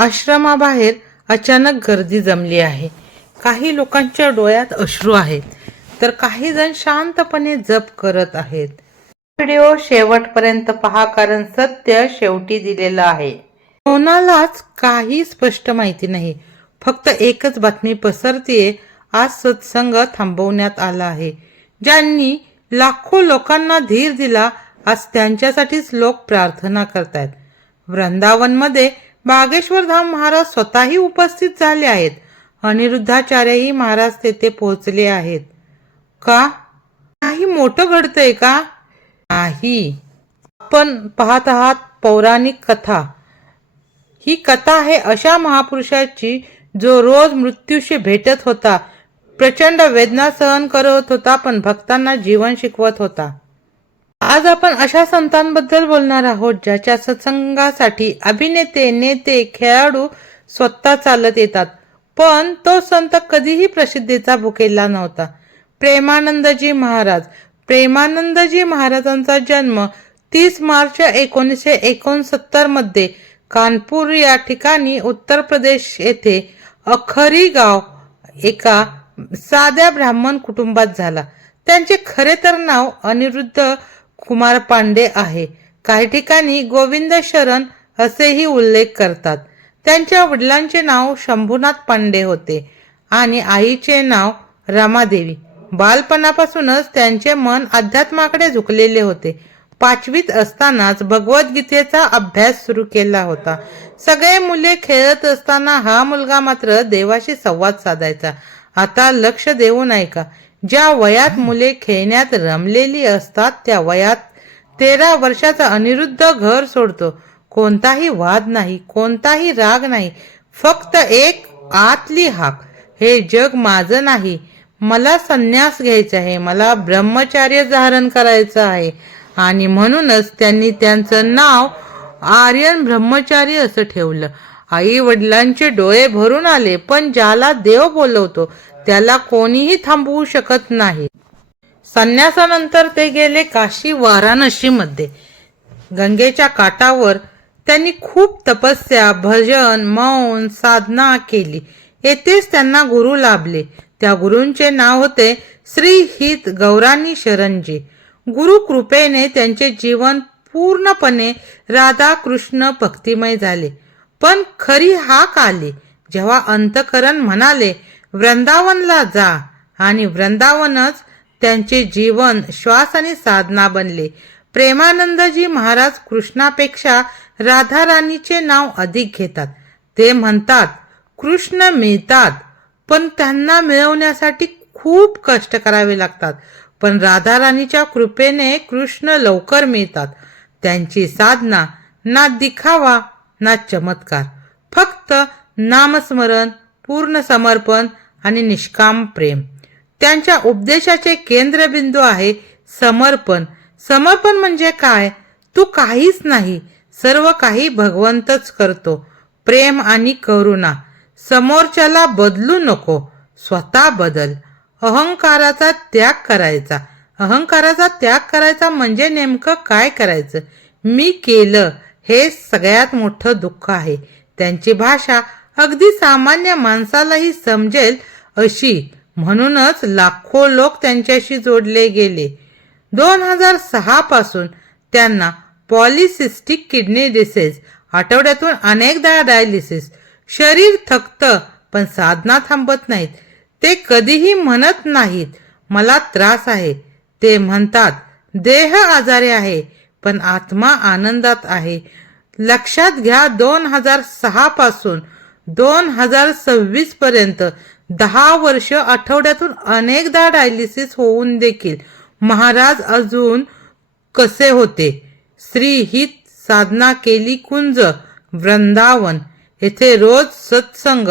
आश्रमाबाहेर अचानक गर्दी जमली आहे. काही लोकांच्या डोळ्यात अश्रू आहेत, तर काही जण शांतपणे जप करत आहेत. व्हिडिओ शेवटपर्यंत पहा, कारण सत्य शेवटी दिलेलं आहे. कोणालाच काही स्पष्ट माहिती नाही. फक्त एकच बातमी पसरतीये, आज सत्संग थांबवण्यात आला आहे. ज्यांनी लाखो लोकांना धीर दिला, आज त्यांच्यासाठीच लोक प्रार्थना करतायत. वृंदावनमध्ये बागेश्वर धाम महाराज स्वतःही उपस्थित झाले आहेत. अनिरुद्धाचार्यही महाराज तेथे पोहोचले आहेत. का? काही मोठं घडतंय का? नाही. आपण पाहत आहात पौराणिक कथा. ही कथा आहे अशा महापुरुषाची जो रोज मृत्यूशी भेटत होता, प्रचंड वेदना सहन करत होता, पण भक्तांना जीवन शिकवत होता. आज आपण अशा संतांबद्दल बोलणार आहोत, ज्याच्या सत्संगासाठी अभिनेते, नेते, खेळाडू स्वतः चालत येतात. पण तो संत कधीही प्रसिद्धीचा भुकेला नव्हता. प्रेमानंदजी महाराज. प्रेमानंदजी महाराजांचा जन्म 30 मार्च 1969 मध्ये कानपूर या ठिकाणी उत्तर प्रदेश येथे अखरी गाव एका साध्या ब्राह्मण कुटुंबात झाला. त्यांचे खरे तर नाव अनिरुद्ध कुमार पांडे आहे. काही ठिकाणी गोविंद शरण असेही उल्लेख करतात. त्यांच्या वडिलांचे नाव शंभूनाथ पांडे होते आणि आईचे नाव रमादेवी. बालपणापासूनच त्यांचे मन अध्यात्माकडे झुकलेले होते. 5वीत असतानाच भगवद्गीतेचा अभ्यास सुरू केला होता. सगळे मुले खेळत असताना हा मुलगा मात्र देवाशी संवाद साधायचा. आता लक्ष देऊन ऐका. ज्या वयात मुले खेळण्यात रमलेली असतात, त्या वयात 13 वर्षाचा अनिरुद्ध घर सोडतो. कोणताही वाद नाही, कोणताही राग नाही, फक्त एक आतली हाक, हे जग माझं नाही, मला संन्यास घ्यायचा आहे, मला ब्रह्मचर्य धारण करायचं आहे. आणि म्हणूनच त्यांनी त्यांचं नाव आर्यन ब्रह्मचारी असं ठेवलं. आई वडिलांचे डोळे भरून आले, पण ज्याला देव बोलवतो त्याला कोणीही थांबवू शकत नाही. संन्यासानंतर ते गेले काशी वाराणसीमध्ये. गंगेच्या काठावर त्यांनी खूप तपस्या, भजन, मौन, साधना केली. येथेच त्यांना गुरु लाभले. त्या गुरूंचे नाव होते श्री हित गौराणी शरणजी. गुरु कृपेने त्यांचे जीवन पूर्णपणे राधा कृष्ण भक्तिमय झाले. पण खरी हाक आली जेव्हा अंतःकरण म्हणाले, वृंदावनला जा, आणि वृंदावनच त्यांचे जीवन, श्वास आणि साधना बनले. प्रेमानंदजी महाराज कृष्णापेक्षा राधा राणीचे नाव अधिक घेतात. ते म्हणतात, कृष्ण मिळतात, पण त्यांना मिळवण्यासाठी खूप कष्ट करावे लागतात. पण राधा राणीच्या कृपेने कृष्ण लवकर मिळतात. त्यांची साधना ना दिखावा ना चमत्कार, फक्त नामस्मरण, पूर्ण समर्पण आणि निष्काम प्रेम. त्यांच्या उपदेशाचे केंद्रबिंदू आहे समर्पण. समर्पण म्हणजे काय? तू काहीच नाही, सर्व काही भगवंतच करतो. प्रेम आणि करुणा. समोरच्याला बदलू नको, स्वतः बदल. अहंकाराचा त्याग करायचा. अहंकाराचा त्याग करायचा म्हणजे नेमकं काय करायचं? मी केलं, हे सगळ्यात मोठं दुःख आहे. त्यांची भाषा अगदी सामान्य माणसालाही समजेल अशी, म्हणूनच लाखो लोक त्यांच्याशी जोडले गेले. 2006 पासून त्यांना पॉलिसिस्टिक किडनी डिसीज, आठवड्यातून अनेकदा डायलिसिस. शरीर थकतं, पण साधना थांबत नाहीत. ते कधीही म्हणत नाहीत मला त्रास आहे. ते म्हणतात देह आजारी आहे, पण आत्मा आनंदात आहे. लक्षात घ्या, 2006 पासून 2026 पर्यंत 10 वर्ष आठवड्यातून अनेकदा डायलिसिस होऊन देखील महाराज अजून कसे होते? श्रीहित साधना केली कुंज वृंदावन. येथे रोज सत्संग,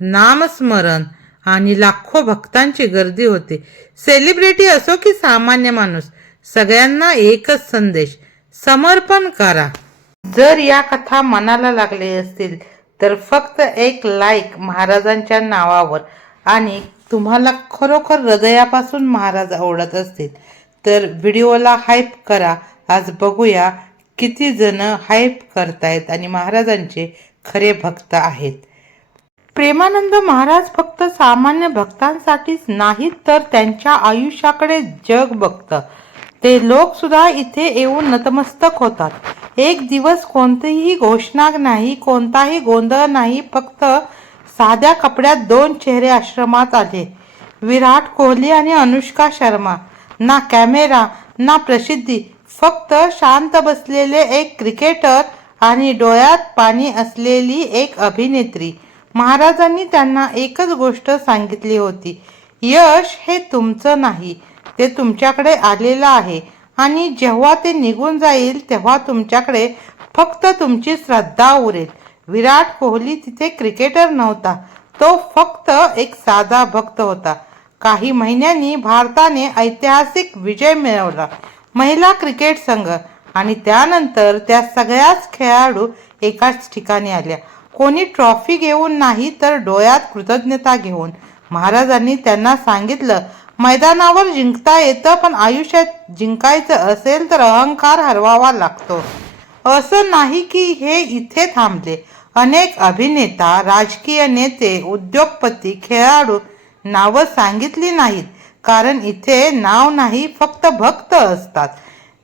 नामस्मरण आणि लाखो भक्तांची गर्दी होते. सेलिब्रिटी असो की सामान्य माणूस, सगळ्यांना एकच संदेश, समर्पण करा. जर या कथा मनाला लागले असतील तर फक्त एक लाईक महाराजांच्या नावावर, आणि तुम्हाला खरोखर हृदयापासून महाराज आवडत असतील तर व्हिडिओला हाईप करा. आज बघूया किती जण हाईप करतायत आणि महाराजांचे खरे भक्त आहेत. प्रेमानंद महाराज फक्त सामान्य भक्तांसाठीच नाहीत तर त्यांच्या आयुष्याकडे जग बघतं. ते लोक सुद्धा इथे येऊन नतमस्तक होतात. एक दिवस कोणतीही घोषणा नाही, कोणताही गोंधळ नाही. फक्त साध्या कपड्यात दोन चेहरे आश्रमात आले. विराट कोहली आणि अनुष्का शर्मा. ना कॅमेरा ना प्रसिद्धी, फक्त शांत बसलेले एक क्रिकेटर आणि डोळ्यात पाणी असलेली एक अभिनेत्री. महाराजांनी त्यांना एकच गोष्ट सांगितली होती, यश हे तुमचं नाही, ते तुमच्याकडे आलेलं आहे आणि जेव्हा ते निघून जाईल तेव्हा तुमच्याकडे फक्त तुमची श्रद्धा उरेल. विराट कोहली तिथे क्रिकेटर नव्हता, तो फक्त एक साधा भक्त होता. काही महिन्यांनी भारताने ऐतिहासिक विजय मिळवला, महिला क्रिकेट संघ, आणि त्यानंतर त्या सगळ्याच खेळाडू एकाच ठिकाणी आल्या. कोणी ट्रॉफी घेऊन नाही तर डोळ्यात कृतज्ञता घेऊन. महाराजांनी त्यांना सांगितलं, मैदानावर जिंकता येतं पण आयुष्यात जिंकायचं असेल तर अहंकार हरवावा लागतो. असं नाही की हे इथे थांबले. अनेक अभिनेता, राजकीय नेते, उद्योगपती, खेळाडू नावं सांगितली नाहीत, कारण इथे नाव नाही फक्त भक्त असतात.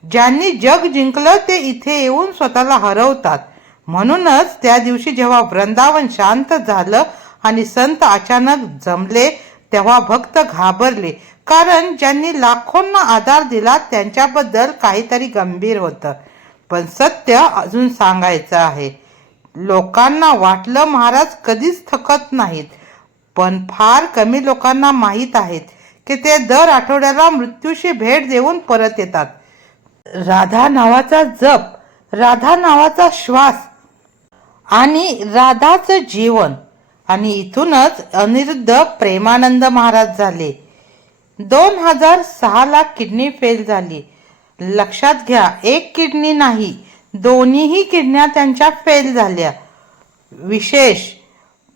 ज्यांनी जग जिंकलं ते इथे येऊन स्वतःला हरवतात. म्हणूनच त्या दिवशी जेव्हा वृंदावन शांत झालं आणि संत अचानक जमले तेव्हा भक्त घाबरले, कारण ज्यांनी लाखोंना आधार दिला त्यांच्याबद्दल काहीतरी गंभीर होतं. पण सत्य अजून सांगायचं आहे. लोकांना वाटलं महाराज कधीच थकत नाहीत, पण फार कमी लोकांना माहीत आहेत की ते दर आठवड्याला मृत्यूशी भेट देऊन परत येतात. राधा नावाचा जप, राधा नावाचा श्वास आणि राधाचं जीवन. आणि इथूनच अनिरुद्ध प्रेमानंद महाराज झाले. 2006ला किडनी फेल झाली. लक्षात घ्या, एक किडनी नाही, दोन्हीही किडन्या त्यांच्या फेल झाल्या. विशेष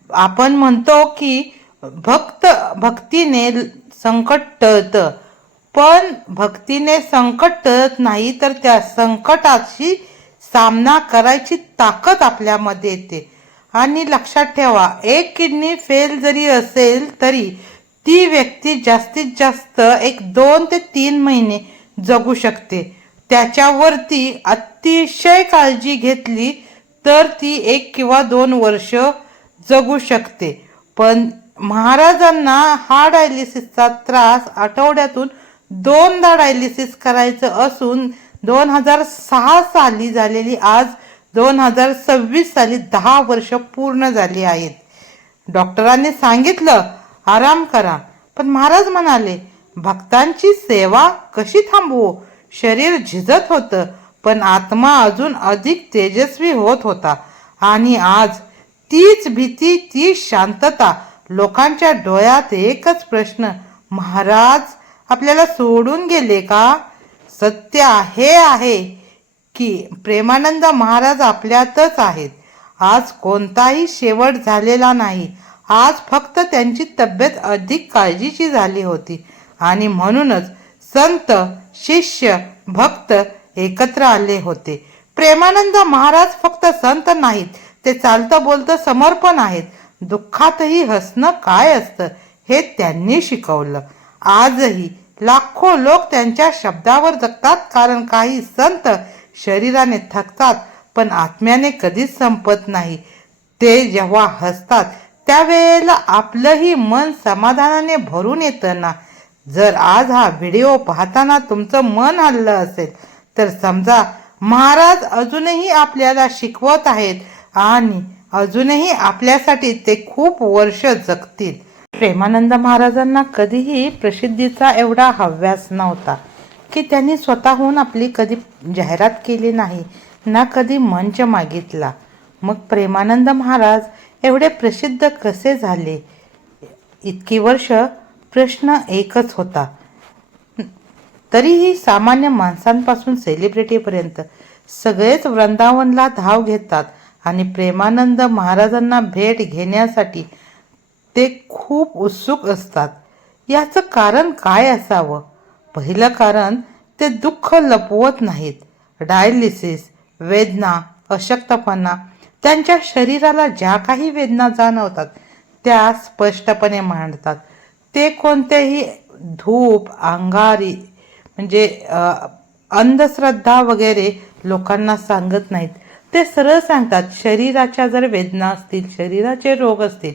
आपण म्हणतो की भक्तीने संकट टळतं, पण भक्तीने संकट टळत नाही तर त्या संकटाशी सामना करायची ताकद आपल्यामध्ये येते. आणि लक्षात ठेवा, एक किडनी फेल जरी असेल तरी ती व्यक्ती जास्तीत जास्त 2 ते 3 महिने जगू शकते. त्याच्यावरती अतिशय काळजी घेतली तर ती 1 किंवा 2 वर्ष जगू शकते. पण महाराजांना हा डायलिसिसचा त्रास आठवड्यातून 2दा डायलिसिस करायचं असून 2006 साली झालेली आज 2026 साली 10 वर्ष पूर्ण झाली आहेत. डॉक्टरांनी सांगितलं आराम करा, पण महाराज म्हणाले भक्तांची सेवा कशी थांबवू. शरीर झिजत होतं पण आत्मा अजून अधिक तेजस्वी होत होता. आणि आज तीच भीती, ती शांतता. लोकांच्या डोळ्यात एकच प्रश्न, महाराज आपल्याला सोडून गेले का. सत्य हे आहे की प्रेमानंद महाराज आपल्यातच आहेत. आज कोणताही शेवट झालेला नाही, आज फक्त त्यांची तब्येत अधिक काळजीची झाली होती. आणि म्हणूनच संत, शिष्य, भक्त एकत्र आले होते. प्रेमानंद महाराज फक्त संत नाहीत, ते चालतं बोलतं समर्पण आहेत. दुःखातही हसणं काय असतं हे त्यांनी शिकवलं. आजही लाखो लोक त्यांच्या शब्दावर जगतात, कारण काही संत शरीराने थकतात पण आत्म्याने कधीच संपत नाही. ते जेव्हा हसतात त्यावेळेला आपलंही मन समाधानाने भरून येतं ना. जर आज हा व्हिडिओ पाहताना तुमचं मन हललं असेल तर समजा महाराज अजूनही आपल्याला शिकवत आहेत आणि अजूनही आपल्यासाठी ते खूप वर्ष जगतील. प्रेमानंद महाराजांना कधीही प्रसिद्धीचा एवढा हव्यास नव्हता की त्यांनी स्वतःहून आपली कधी जाहिरात केली नाही, ना कधी मंच मागितला. मग प्रेमानंद महाराज एवढे प्रसिद्ध कसे झाले. इतकी वर्ष प्रश्न एकच होता. तरीही सामान्य माणसांपासून सेलिब्रिटीपर्यंत सगळेच वृंदावनला धाव घेतात आणि प्रेमानंद महाराजांना भेट घेण्यासाठी ते खूप उत्सुक असतात. याचं कारण काय असावं. पहिलं कारण, ते दुःख लपवत नाहीत. डायलिसिस, वेदना, अशक्तपणा, त्यांच्या शरीराला ज्या काही वेदना जाणवतात त्या स्पष्टपणे मांडतात. ते कोणतेही धूप अंगारी म्हणजे अंधश्रद्धा वगैरे लोकांना सांगत नाहीत. ते सरळ सांगतात, शरीराच्या जर वेदना असतील, शरीराचे रोग असतील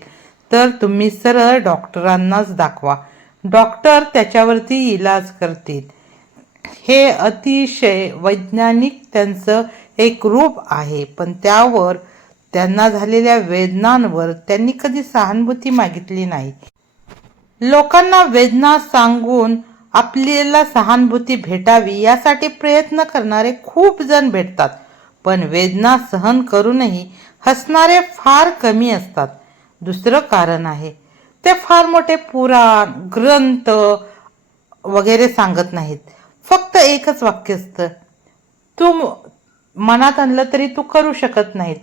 तर तुम्ही सरळ डॉक्टरांनाच दाखवा. डॉक्टर त्याच्यावरती इलाज करतील. हे अतिशय वैज्ञानिक त्यांचं एक रूप आहे. पण त्यावर त्यांना झालेल्या वेदनांवर त्यांनी कधी सहानुभूती मागितली नाही. लोकांना वेदना सांगून आपल्याला सहानुभूती भेटावी यासाठी प्रयत्न करणारे खूप जण भेटतात. पण वेदना सहन करूनही हसणारे फार कमी असतात. दुसरं कारण आहे, ते फार मोठे पुराण ग्रंथ वगैरे सांगत नाहीत. फक्त एकच वाक्य असतं, तू मनात आणलं तरी तू करू शकत नाहीत.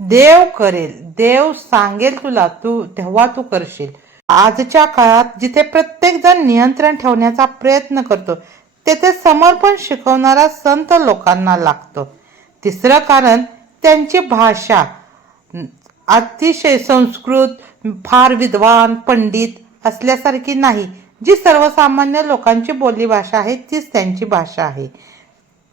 देव करेल, देव सांगेल तुला, तू तेव्हा तू करशील. आजच्या काळात जिथे प्रत्येक जण नियंत्रण ठेवण्याचा प्रयत्न करतो तेथे समर्पण शिकवणारा संत लोकांना लागतो. तिसरं कारण, त्यांची भाषा अतिशय संस्कृत फार विद्वान पंडित असल्यासारखी नाही. जी सर्वसामान्य लोकांची बोली भाषा आहे तीच त्यांची भाषा आहे.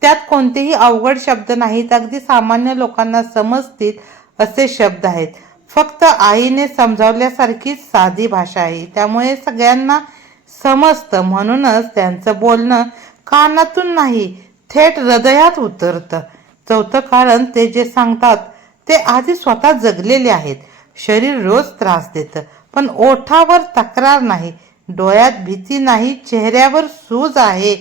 त्यात कोणतेही अवघड शब्द नाहीत. अगदी सामान्य लोकांना समजतील असे शब्द आहेत. फक्त आईने समजावल्यासारखीच साधी भाषा आहे. त्यामुळे सगळ्यांना समजतं. म्हणूनच त्यांचं बोलणं कानातून नाही, थेट हृदयात उतरतं. चौथं कारण, ते जे सांगतात ते आधी स्वतः जगलेले आहेत. शरीर रोज त्रास देतं, पण ओठावर तक्रार नाही, डोळ्यात भीती नाही, चेहऱ्यावर सूज आहे,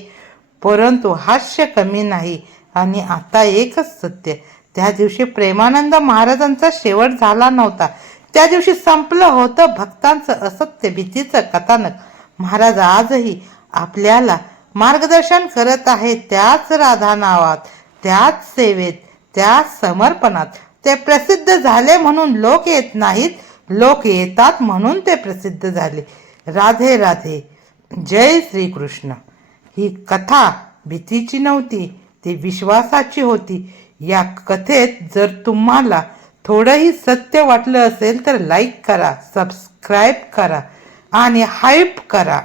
परंतु हास्य कमी नाही. आणि आता एकच सत्य, त्या दिवशी प्रेमानंद महाराजांचा शेवट झाला नव्हता. त्या दिवशी संपलं होतं भक्तांचं असत्य भीतीचं कथानक. महाराज आजही आपल्याला मार्गदर्शन करत आहेत, त्याच राधा नावात, त्याच सेवेत, त्याच समर्पणात. ते प्रसिद्ध झाले म्हणून लोक येत नाहीत, लोक येतात म्हणून ते प्रसिद्ध झाले. राधे राधे, जय श्रीकृष्ण. ही कथा भीतीची नव्हती, ती विश्वासाची होती. या कथेत जर तुम्हाला थोडंही सत्य वाटलं असेल तर लाईक करा, सबस्क्राईब करा आणि हाईप करा.